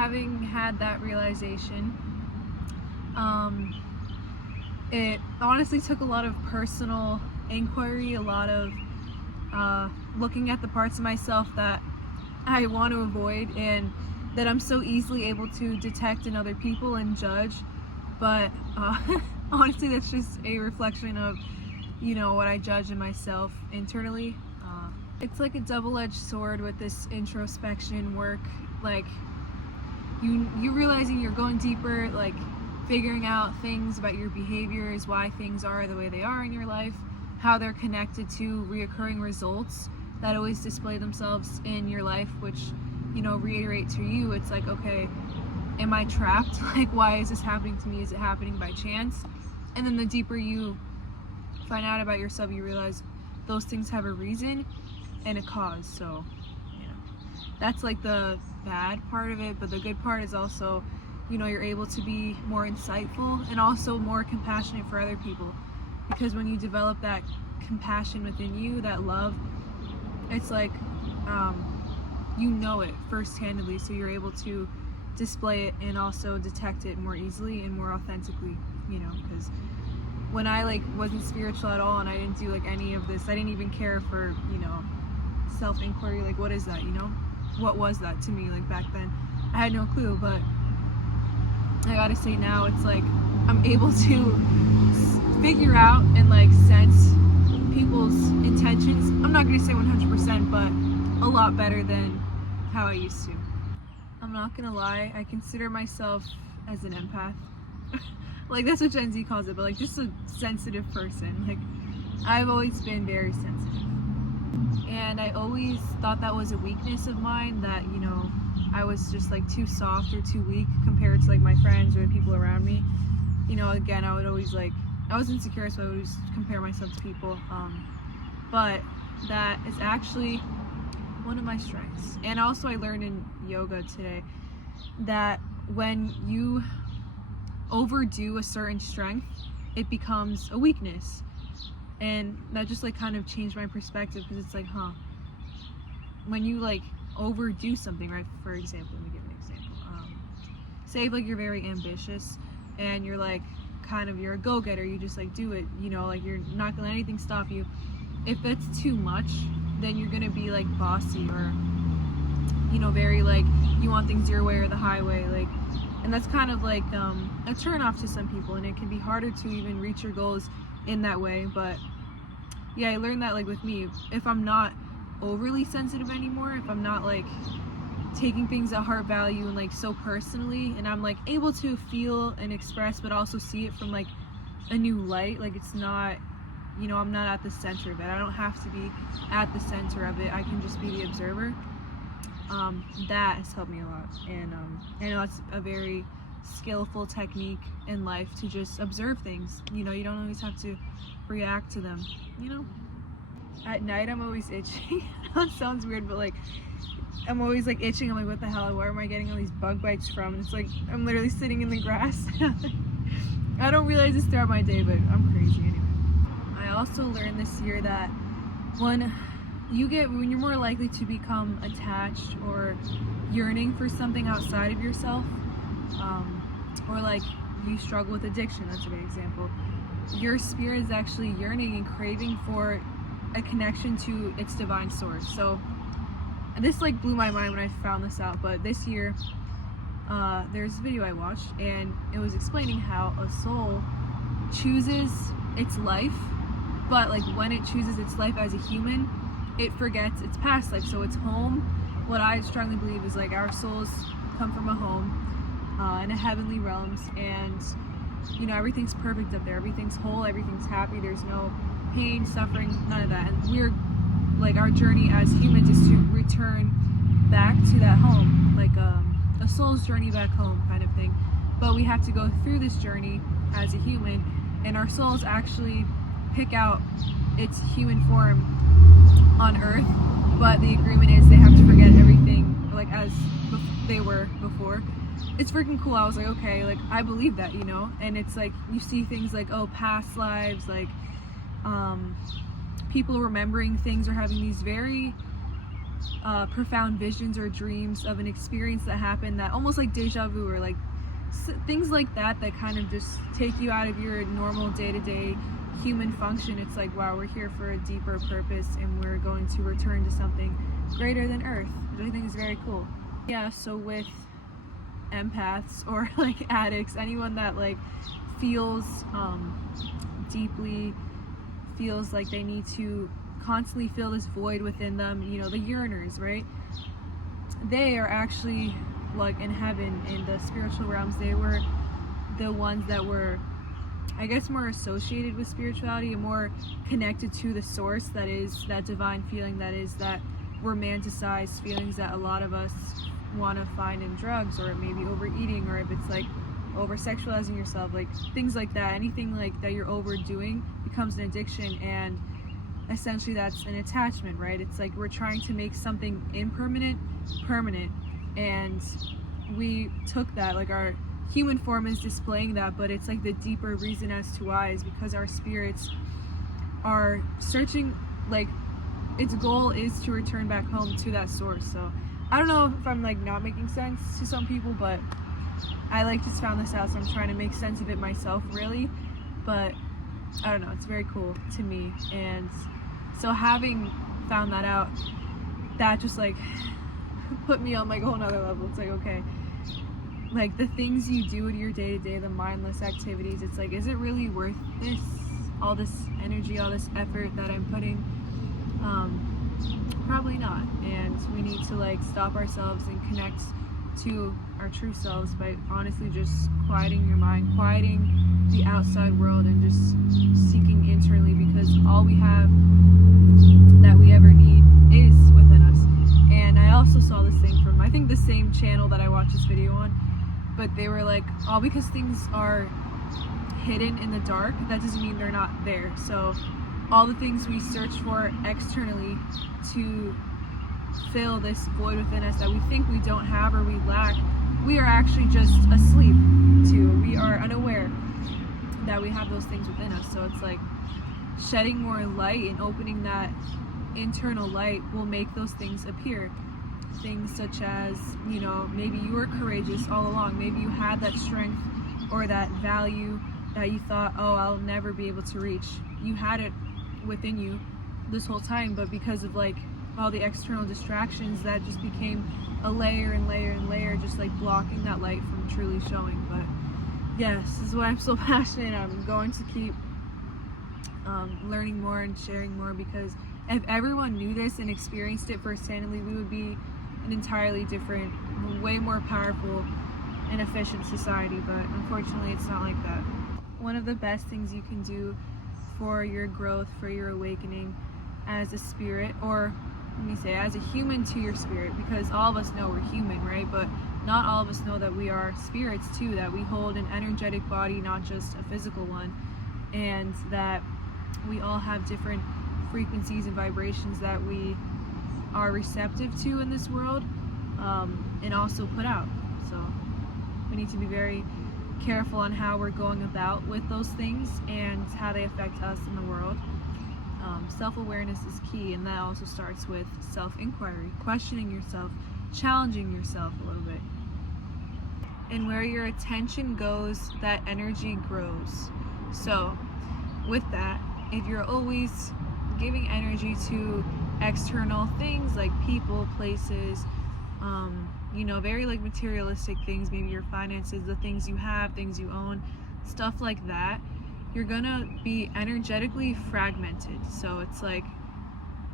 having had that realization, it honestly took a lot of personal inquiry, a lot of looking at the parts of myself that I want to avoid and that I'm so easily able to detect in other people and judge. But honestly, that's just a reflection of, what I judge in myself internally. It's like a double-edged sword with this introspection work. Like, you realizing you're going deeper, like figuring out things about your behaviors, why things are the way they are in your life, how they're connected to reoccurring results that always display themselves in your life, which, reiterate to you, it's like, okay, am I trapped? Like, why is this happening to me? Is it happening by chance? And then the deeper you find out about yourself, you realize those things have a reason and a cause. So, that's like the bad part of it, but the good part is also, you're able to be more insightful and also more compassionate for other people. Because when you develop that compassion within you, that love, it's like, it first-handedly, so you're able to display it and also detect it more easily and more authentically, because when I wasn't spiritual at all and I didn't do any of this, I didn't even care for, self-inquiry, what is that, what was that to me, back then, I had no clue. But I gotta say now, it's like I'm able to figure out and sense people's intentions. I'm not gonna say 100%, but a lot better than how I used to. I'm not gonna lie, I consider myself as an empath. That's what Gen Z calls it, but just a sensitive person. I've always been very sensitive. And I always thought that was a weakness of mine, that, I was just too soft or too weak compared to my friends or the people around me. Again, I would always I was insecure, so I would always compare myself to people. But that is actually one of my strengths. And also I learned in yoga today that when you overdo a certain strength, it becomes a weakness. And that just kind of changed my perspective, because it's when you overdo something, right? For example, let me give an example. Say if you're very ambitious and you're you're a go-getter, you just do it, you're not gonna let anything stop you. If it's too much, then you're gonna be bossy, or very you want things your way or the highway, and that's kind of a turn off to some people, and it can be harder to even reach your goals in that way. But yeah, I learned that with me, if I'm not overly sensitive anymore, if I'm not taking things at heart value and so personally, and I'm able to feel and express but also see it from a new light, it's not, I'm not at the center of it. I don't have to be at the center of it. I can just be the observer. That has helped me a lot, and I know it's a very skillful technique in life to just observe things. You don't always have to react to them. At night I'm always itching. That sounds weird, but I'm always itching. I'm what the hell, where am I getting all these bug bites from? And it's I'm literally sitting in the grass. I don't realize this throughout my day, but I'm crazy anyway. I also learned this year that when you're more likely to become attached or yearning for something outside of yourself, or you struggle with addiction, that's a good example. Your spirit is actually yearning and craving for a connection to its divine source. So this blew my mind when I found this out, but this year there's a video I watched, and it was explaining how a soul chooses its life, but when it chooses its life as a human, it forgets its past life. So its home, what I strongly believe is our souls come from a home in a heavenly realms, and everything's perfect up there, everything's whole, everything's happy, there's no pain, suffering, none of that. And we're our journey as humans is to return back to that home, a soul's journey back home kind of thing. But we have to go through this journey as a human, and our souls actually pick out its human form on Earth, but the agreement is they have to forget everything as they were before. It's freaking cool. I was okay, I believe that, and it's you see things past lives, people remembering things or having these very profound visions or dreams of an experience that happened, that almost like deja vu, or like things like that kind of just take you out of your normal day-to-day human function. It's like, wow, we're here for a deeper purpose and we're going to return to something greater than Earth, which I think is very cool. Yeah, so with empaths or like addicts, anyone that like feels deeply, feels like they need to constantly fill this void within them, you know, the yearners, right? They are actually like in heaven, in the spiritual realms. They were the ones that were, I guess, more associated with spirituality and more connected to the source that is that divine feeling, that is that romanticized feelings that a lot of us want to find in drugs, or maybe overeating, or if it's like over sexualizing yourself, like things like that. Anything like that you're overdoing becomes an addiction, and essentially that's an attachment, right? It's like we're trying to make something impermanent permanent, and we took that, like our human form is displaying that, but it's like the deeper reason as to why is because our spirits are searching, like its goal is to return back home to that source. So I don't know if I'm like not making sense to some people, but I like just found this out, so I'm trying to make sense of it myself, really. But I don't know, it's very cool to me. And so having found that out, that just like put me on like a whole nother level. It's like, okay, like the things you do in your day-to-day, the mindless activities, it's like, is it really worth this, all this energy, all this effort that I'm putting? Probably not. And we need to like stop ourselves and connect to our true selves by honestly just quieting your mind, quieting the outside world, and just seeking internally, because all we have that we ever need is within us. And I also saw this thing from, I think, the same channel that I watched this video on, but they were like, all because things are hidden in the dark, that doesn't mean they're not there. So all the things we search for externally to fill this void within us that we think we don't have or we lack, we are actually just asleep to. We are unaware that we have those things within us. So it's like shedding more light and opening that internal light will make those things appear. Things such as, you know, maybe you were courageous all along, maybe you had that strength or that value that you thought, oh, I'll never be able to reach. You had it within you this whole time, but because of like all the external distractions, that just became a layer and layer and layer, just like blocking that light from truly showing. But yes, this is why I'm so passionate. I'm going to keep learning more and sharing more, because if everyone knew this and experienced it firsthand, we would be an entirely different, way more powerful and efficient society. But unfortunately, it's not like that. One of the best things you can do for your growth, for your awakening as a spirit, or let me say as a human to your spirit, because all of us know we're human, right? But not all of us know that we are spirits too, that we hold an energetic body, not just a physical one, and that we all have different frequencies and vibrations that we are receptive to in this world, and also put out. So we need to be very careful on how we're going about with those things and how they affect us in the world. Self-awareness is key, and that also starts with self-inquiry, questioning yourself, challenging yourself a little bit. And where your attention goes, that energy grows. So with that, if you're always giving energy to external things like people, places, you know, very like materialistic things, maybe your finances, the things you have, things you own, stuff like that, you're gonna be energetically fragmented. So it's like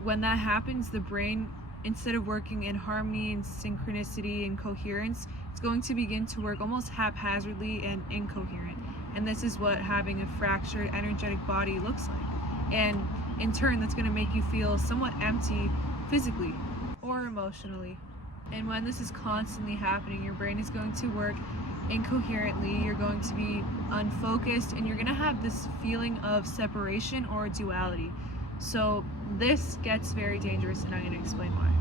when that happens, the brain, instead of working in harmony and synchronicity and coherence, it's going to begin to work almost haphazardly and incoherent. And this is what having a fractured energetic body looks like. And in turn, that's going to make you feel somewhat empty physically or emotionally. And when this is constantly happening, your brain is going to work incoherently, you're going to be unfocused, and you're going to have this feeling of separation or duality. So this gets very dangerous, and I'm going to explain why.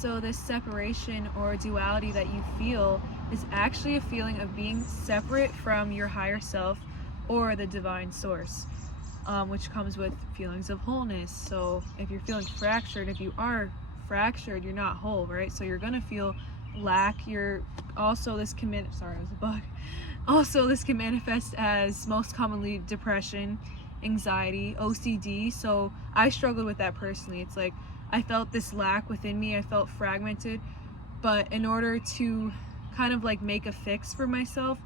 So this separation or duality that you feel is actually a feeling of being separate from your higher self or the divine source, which comes with feelings of wholeness. So if you're feeling fractured, if you are fractured, you're not whole, right? So you're gonna feel lack. You're also, this can sorry, it was a bug. Also, this can manifest as most commonly depression, anxiety, OCD. So I struggled with that personally. It's like I felt this lack within me. I felt fragmented, but in order to kind of like make a fix for myself,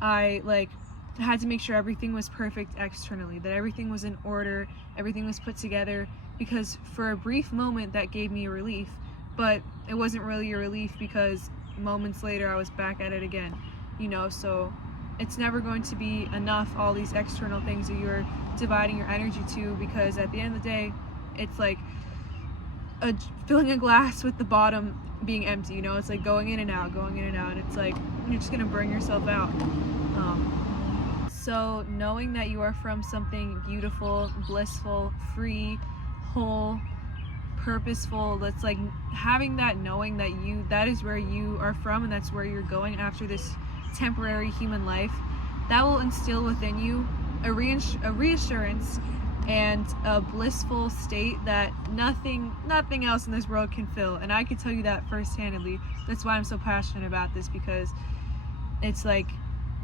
I like had to make sure everything was perfect externally, that everything was in order, everything was put together, because for a brief moment that gave me a relief, but it wasn't really a relief because moments later I was back at it again, you know. So it's never going to be enough, all these external things that you're dividing your energy to, because at the end of the day, it's like filling a glass with the bottom being empty, you know. It's like going in and out, and it's like you're just gonna burn yourself out. So knowing that you are from something beautiful, blissful, free, whole, purposeful, that's like having that knowing that that is where you are from and that's where you're going after this temporary human life, that will instill within you a reassurance and a blissful state that nothing else in this world can fill. And I can tell you that first-handedly. That's why I'm so passionate about this, because it's like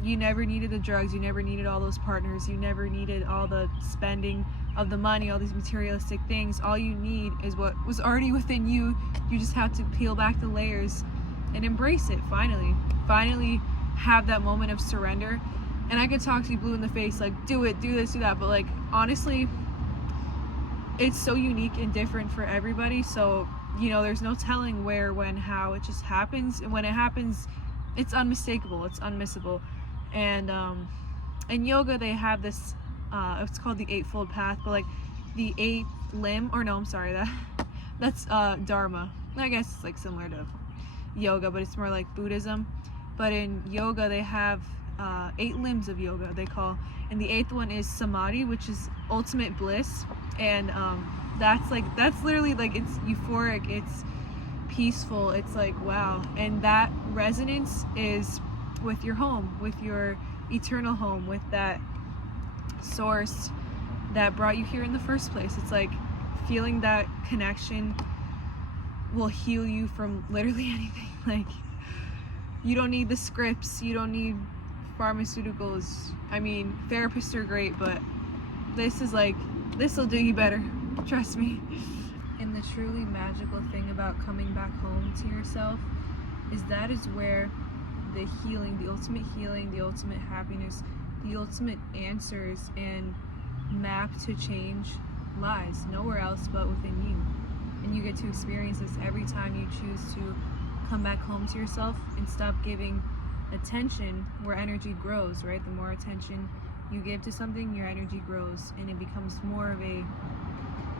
you never needed the drugs, you never needed all those partners, you never needed all the spending of the money, all these materialistic things. All you need is what was already within you. You just have to peel back the layers and embrace it. Finally have that moment of surrender. And I could talk to you blue in the face, like, do it, do this, do that, but like, honestly, it's so unique and different for everybody. So, you know, there's no telling where, when, how. It just happens, and when it happens, it's unmistakable, it's unmissable. And in yoga they have this, it's called the Eightfold Path, but like the eighth limb, or no, I'm sorry, that's Dharma. I guess it's like similar to yoga, but it's more like Buddhism. But in yoga they have 8 limbs of yoga, they call, and the 8th one is Samadhi, which is ultimate bliss. And that's literally like, it's euphoric, it's peaceful, it's like wow. And that resonance is with your home, with your eternal home, with that source that brought you here in the first place. It's like feeling that connection will heal you from literally anything. Like, you don't need the scripts, you don't need pharmaceuticals. I mean, therapists are great, but this will do you better, trust me. And the truly magical thing about coming back home to yourself is that is where the healing, the ultimate happiness, the ultimate answers and map to change lies. Nowhere else but within you. And you get to experience this every time you choose to come back home to yourself and stop giving attention where energy grows, right? The more attention you give to something, your energy grows, and it becomes more of a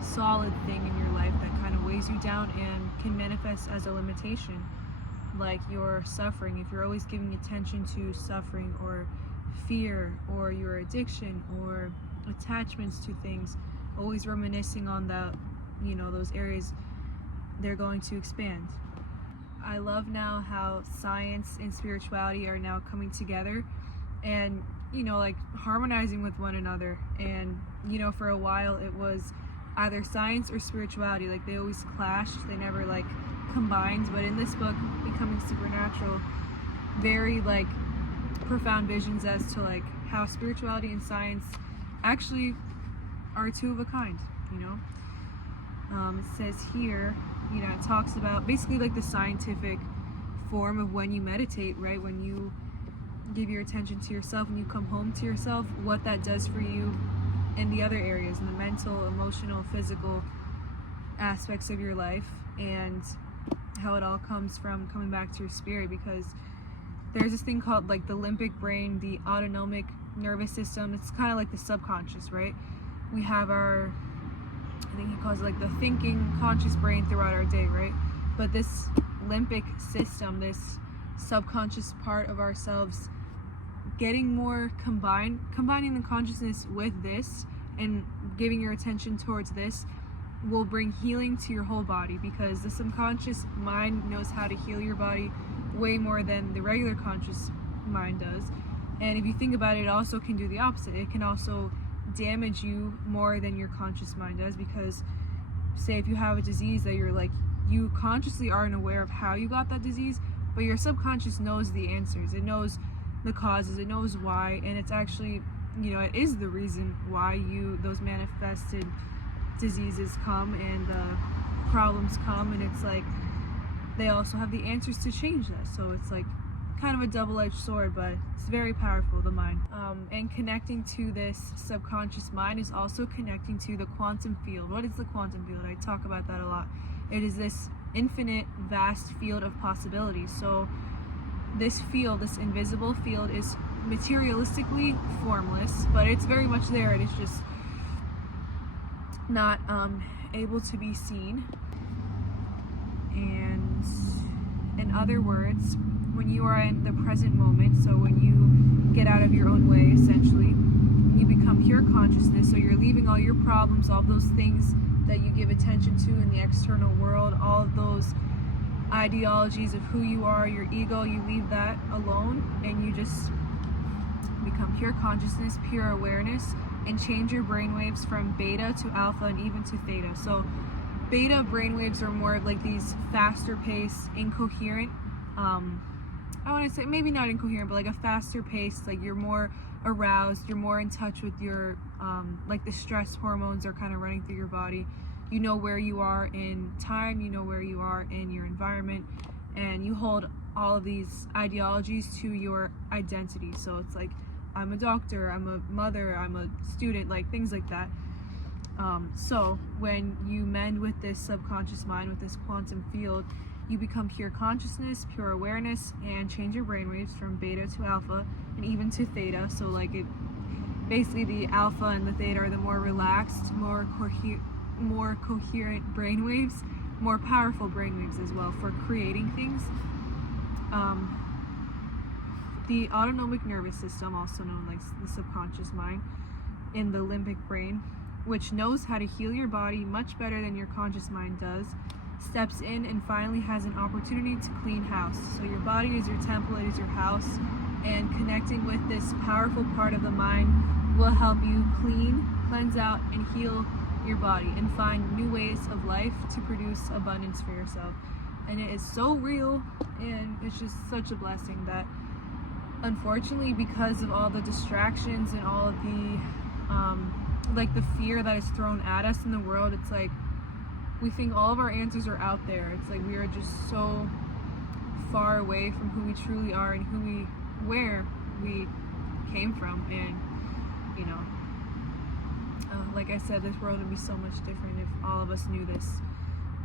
solid thing in your life that kind of weighs you down and can manifest as a limitation, like your suffering. If you're always giving attention to suffering or fear or your addiction or attachments to things, always reminiscing on that, you know, those areas, they're going to expand. I love now how science and spirituality are now coming together and, you know, like harmonizing with one another. And, you know, for a while it was either science or spirituality, like they always clashed, they never like combined. But in this book, Becoming Supernatural, very like profound visions as to like how spirituality and science actually are two of a kind, you know. It says here, you know, it talks about basically like the scientific form of when you meditate, right? When you give your attention to yourself and you come home to yourself, what that does for you in the other areas, in the mental, emotional, physical aspects of your life, and how it all comes from coming back to your spirit. Because there's this thing called like the limbic brain, the autonomic nervous system. It's kind of like the subconscious, right? We have our, I think he calls it like the thinking conscious brain throughout our day, right? But this limbic system, this subconscious part of ourselves, getting more combining the consciousness with this and giving your attention towards this will bring healing to your whole body, because the subconscious mind knows how to heal your body way more than the regular conscious mind does. And if you think about it, it also can do the opposite. It can also damage you more than your conscious mind does, because say if you have a disease that you're like you consciously aren't aware of how you got that disease, but your subconscious knows the answers. It knows the causes, it knows why, and it's actually, it is the reason why those manifested diseases come and problems come, and it's like they also have the answers to change that. So it's like kind of a double-edged sword, but it's very powerful, the mind. And connecting to this subconscious mind is also connecting to the quantum field. What is the quantum field? I talk about that a lot. It is this infinite, vast field of possibilities. So this field, this invisible field, is materialistically formless, but it's very much there. It is just not able to be seen. And in other words, when you are in the present moment, so when you get out of your own way, essentially, you become pure consciousness. So you're leaving all your problems, all those things that you give attention to in the external world, all of those ideologies of who you are, your ego, you leave that alone, and you just become pure consciousness, pure awareness, and change your brainwaves from beta to alpha and even to theta. So beta brainwaves are more of like these faster paced, incoherent, I want to say maybe not incoherent, but like a faster pace, like you're more aroused, you're more in touch with your, like the stress hormones are kind of running through your body. You know where you are in time, you know where you are in your environment, and you hold all of these ideologies to your identity. So it's like, I'm a doctor, I'm a mother, I'm a student, like things like that. So when you mend with this subconscious mind, with this quantum field, you become pure consciousness, pure awareness, and change your brainwaves from beta to alpha and even to theta. So like basically the alpha and the theta are the more relaxed, more coherent brainwaves, more powerful brainwaves as well for creating things. The autonomic nervous system, also known like the subconscious mind, in the limbic brain, which knows how to heal your body much better than your conscious mind does, steps in and finally has an opportunity to clean house. So your body is your temple, it is your house, and connecting with this powerful part of the mind will help you cleanse out, and heal your body and find new ways of life to produce abundance for yourself. And it is so real, and it's just such a blessing that unfortunately, because of all the distractions and all of the like the fear that is thrown at us in the world, it's like we think all of our answers are out there. It's like we are just so far away from who we truly are and where we came from. And like I said, this world would be so much different if all of us knew this.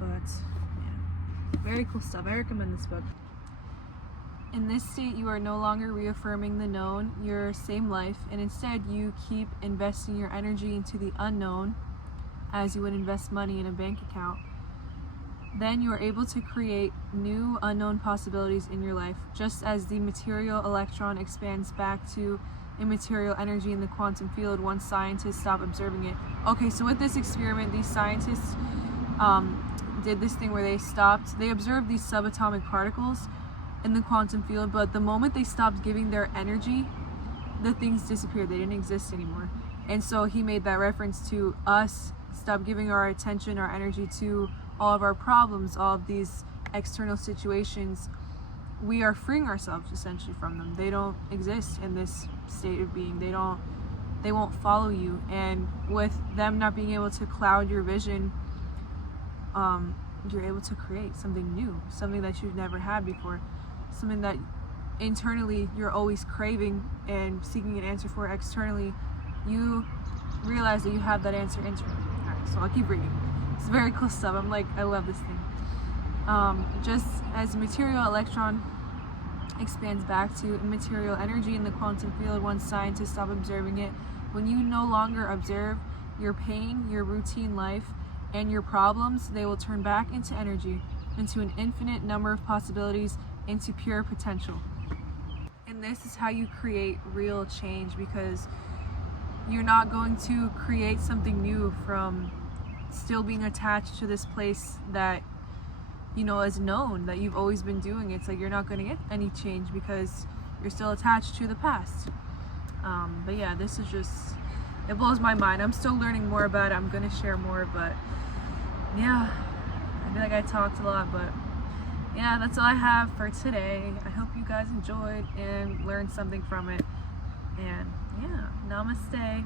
But yeah, very cool stuff. I recommend this book. In this state, you are no longer reaffirming the known, your same life, and instead you keep investing your energy into the unknown as you would invest money in a bank account. Then you are able to create new unknown possibilities in your life, just as the material electron expands back to immaterial energy in the quantum field once scientists stop observing it. Okay, so with this experiment, these scientists did this thing where they observed these subatomic particles in the quantum field, but the moment they stopped giving their energy, the things disappeared. They didn't exist anymore. And so he made that reference to us stop giving our attention, our energy to all of our problems, all of these external situations. We are freeing ourselves essentially from them. They don't exist in this state of being. They won't follow you. And with them not being able to cloud your vision, you're able to create something new, something that you've never had before, something that internally you're always craving and seeking an answer for. Externally, you realize that you have that answer internally. Alright, so I'll keep reading. It's very cool stuff. I love this thing. Just as material electron expands back to immaterial energy in the quantum field once scientists stop observing it, when you no longer observe your pain, your routine life, and your problems, they will turn back into energy, into an infinite number of possibilities, into pure potential. And this is how you create real change, because you're not going to create something new from still being attached to this place that is known, that you've always been doing. It's like you're not going to get any change because you're still attached to the past. But yeah, this is just, it blows my mind. I'm still learning more about it. I'm going to share more, but yeah, I feel like I talked a lot, but yeah, that's all I have for today. I hope you guys enjoyed and learned something from it. And yeah, namaste.